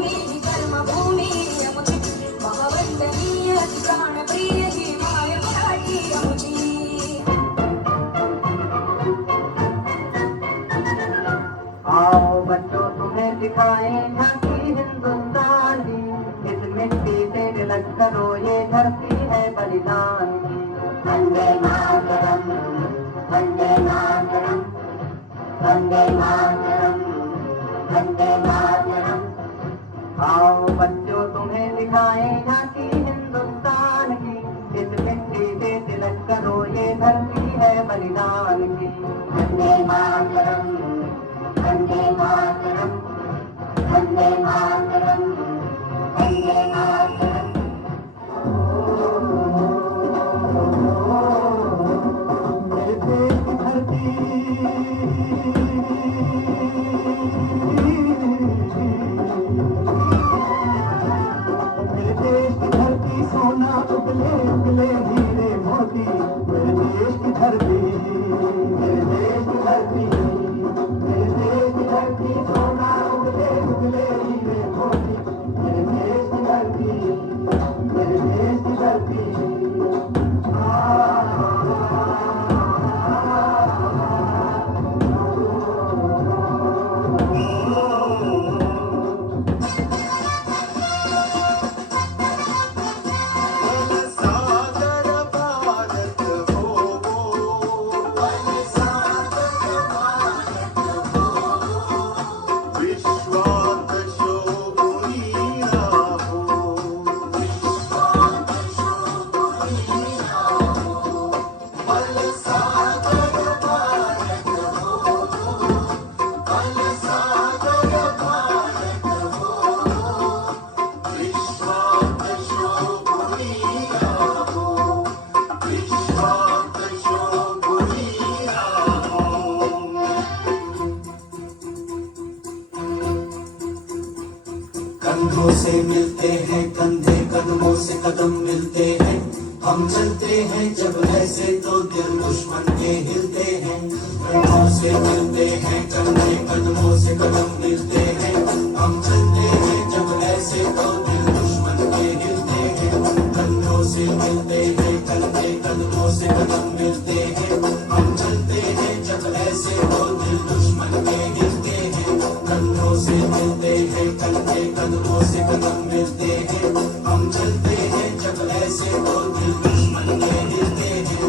भूमी ही कर्मभूमी अमुची भगवंतनीय प्राणप्रिय ही माय मराठी अमुची. आओ बच्चों तुम्हें दिखाएं झांकी हिंदुस्तान की, इस मिट्टी से तिलक करो ये धरती है बलिदान की. वंदे मातरम, वंदे मातरम, वंदे मातरम, वंदे मातरम. आओ बच्चों तुम्हें दिखाएं झांकी हिंदुस्तान की, इस मिट्टी से तिलक करो ये धरती है बलिदान की. वंदे मातरम, वंदे मातरम, वंदे मातरम, वंदे मातरम. मेरे देश की धरती, मेरे देश की धरती सोना उगले उगले हीरे मोती. मेरे देश की धरती, मेरे देश की धरती, मेरे देश की धरती सोना उगले उगले हीरे मोती. मेरे देश की धरती, मेरे देश की धरती. कंधों से मिलते हैं कंधे, कदमों से कदम मिलते हैं. हम चलते हैं जब ऐसे तो दिल दुश्मन के हिलते हैं. कंधों से मिलते हैं कंधे, कदमों से कदम मिलते हैं. हम चलते हैं जब ऐसे तो दिल दुश्मन के हिलते हैं. कंधों से मिलते हैं कंधे, कदमों से कदम मिलते हैं. हम चलते हैं जब ऐसे तो दिल दुश्मन के हिलते हैं. कंधों से मिलते हैं कंधे, कदमों से कदम मिलते हैं. हम चलते हैं जब ऐसे तो दिल दुश्मन के हिलते हैं.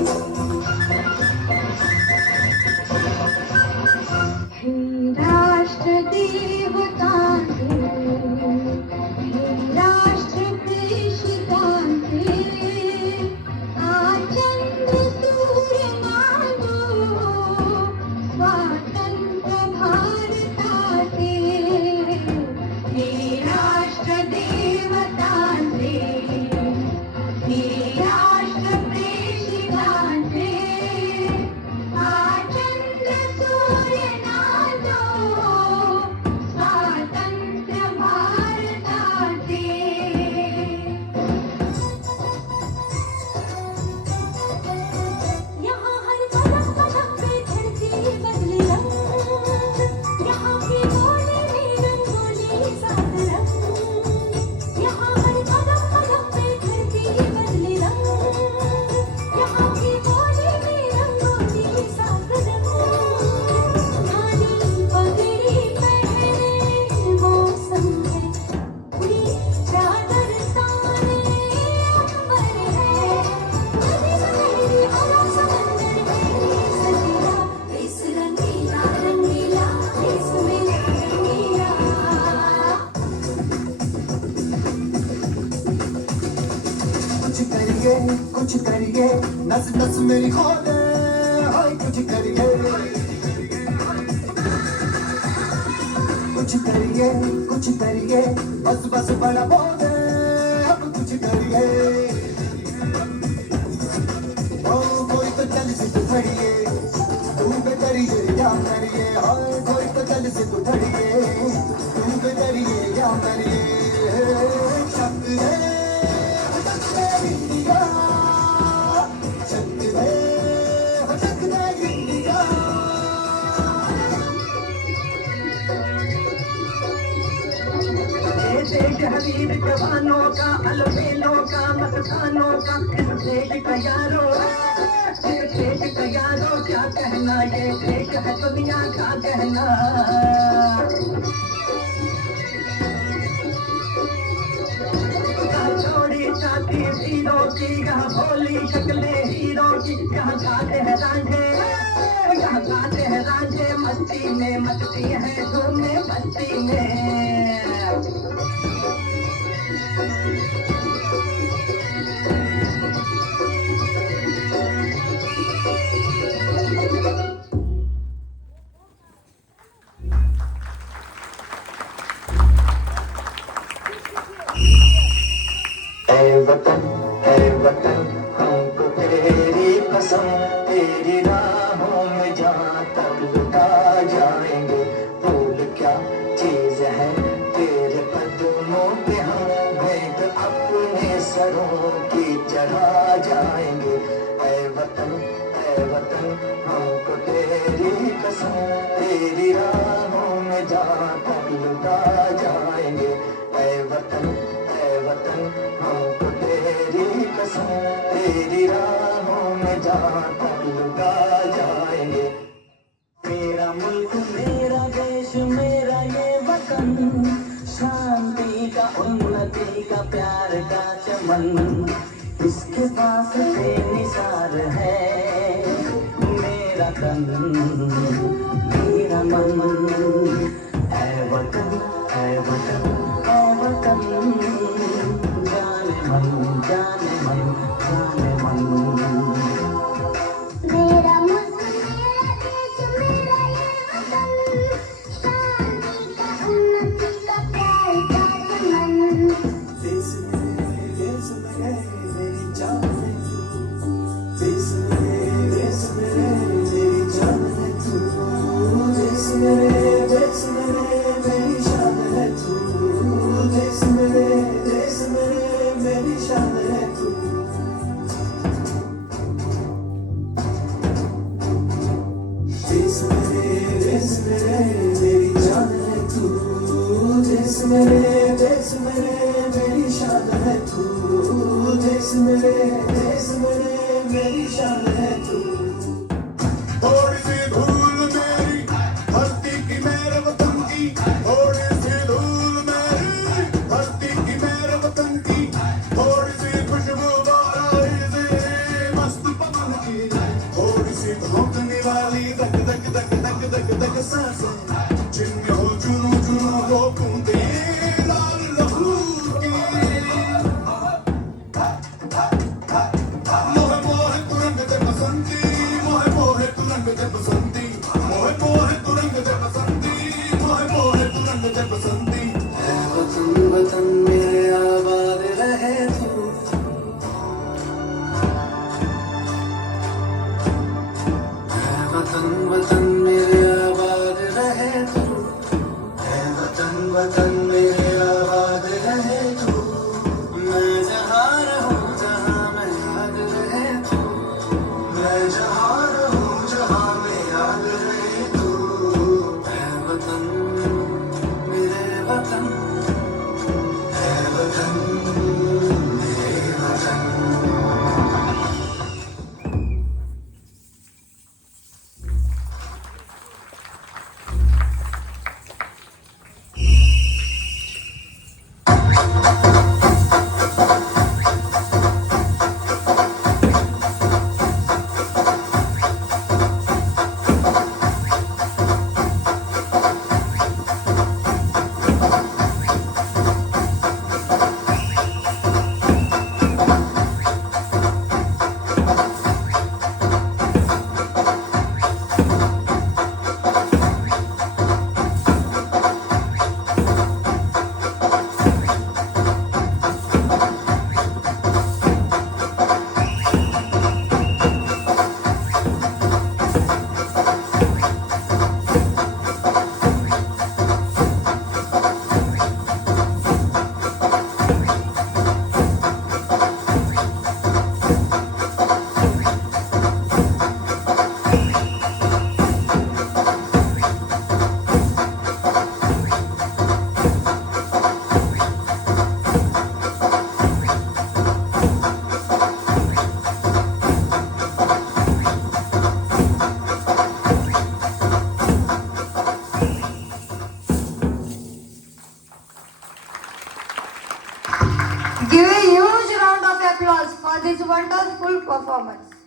हे राष्ट्र देवतांचे, हे राष्ट्र प्रेषितांचे, आचंद्र सूर्य मानो स्वातंत्र्य भारताचे. हे राष्ट्र देवतांचे, हे राष्ट्र प्रेषितांचे, आचंद्र सूर्य नादो स्वातंत्र्य भारताचे. यहाँ हर कदम कदम पे धरती बदले रंग, यहाँ की बोली में रंगोली सात रंग. यहाँ हर कदम कदम पे धरती बदले रंग, यहाँ की बोली में रंगोली सात रंग. नानी पगड़ी पहने मौसम है, उड़ी चादर ताने अंबर है. नदी सहेली और समंदर में सजिया, देश रंगीला रंगीला, देश मेरा रंगीला. कुछ करिए नस नस मेरी खोले. हाय कुछ करिए, कुछ करिए बस बस बड़ा बोले. अब कुछ करिए. ओ कोई तो चल से उठड़िए, तू पे करिए या करिए. हाय कोई तो चल से उठड़िए, तू पे करिए या करिए. शब्द है इंडिया, शब्द है इंडिया. शहरीर जवानों का अलबेलों का मस्तानों का इस देश का यारो इस देश का यारो क्या कहना ये देश है दुनिया का कहना छोड़ी जाती हीरो की यहाँ भोली शक्लें हीरो की यहाँ गाते हैं रांझे यहाँ गाते हैं रांझे मस्ती में मस्ती है धूमे मस्ती में ऐ वतन हमको तेरी कसम तेरी राहों में जहाँ तक लुटा जाएंगे भूल क्या चीज है तेरे कदमों पे हम भेंट अपने सरों की चढ़ा जाएंगे ऐ वतन हमको तेरी कसम तेरी राहों में जहाँ तक लुटा जाएंगे ऐ वतन हमको तेरी कसम तेरी राहों में जहाँ तक लुटा जाएंगे मेरा मुल्क मेरा देश मेरा ये वतन शांति का उन्नति का प्यार का चमन इसके पास बेनिसार है मेरा तन मेरा मन है वतन है वतन है वतन जाने मन जाने मन जाने मन मेरा मुल्क मेरा देश मेरा ये वतन शांति का उन्नति का प्यार का चमन देश मेरे मेरी जान है तू देश मेरे मेरी जान है तू देश मेरे मेरी शान है तू देश मेरे मेरी शान है तू देश मेरे मेरी जान है तू देश मेरे मेरी शान है तू देश मेरे मेरी शान है तू थोड़ी सी धूल मेरी धरती की मेरे वतन की थोड़ी सी धूल मेरी धरती की मेरे वतन की थोड़ी सी खुशबू बाराई मस्त पवन की थोड़ी सी भौंकने वाली दक दक दक दक दक दक सांसें जिनमें हो जुनू जुनू वो बूंदे लाल लहू की मोहे मोहे तुरंग दे बसंती मोहे मोहे तुरंग दे बसंती मोहे मोहे तुरंग दे बसंती मोहे मोहे तुरंग दे बसंती ऐ वतन वतन मेरे आबाद रहे तू ऐ वतन मेरे आबाद रहे तू ऐ वतन मेरे आबाद रहे तू मैं जहाँ रहूँ जहाँ मैं याद रहे तू मैं जहाँ रहूँ जहाँ मैं याद रहे तू ऐ वतन मेरे परफॉर्मन्स